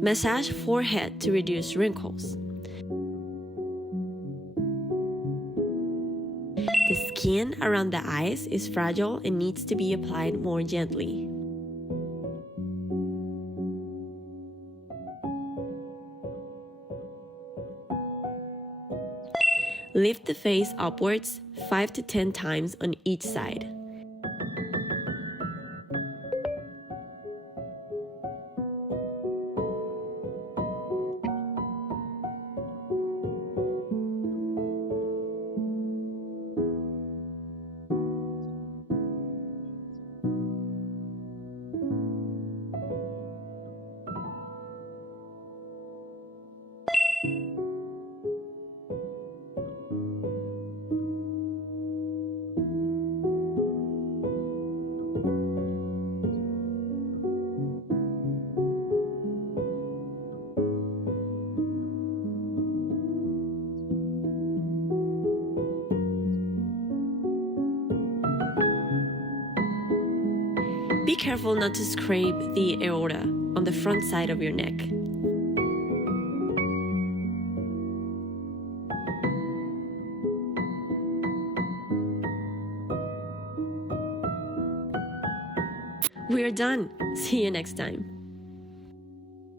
Massage forehead to reduce wrinkles. The skin around the eyes is fragile and needs to be applied more gently. Lift the face upwards 5 to 10 times on each side. Be careful not to scrape the aorta on the front side of your neck. We're done. See you next time.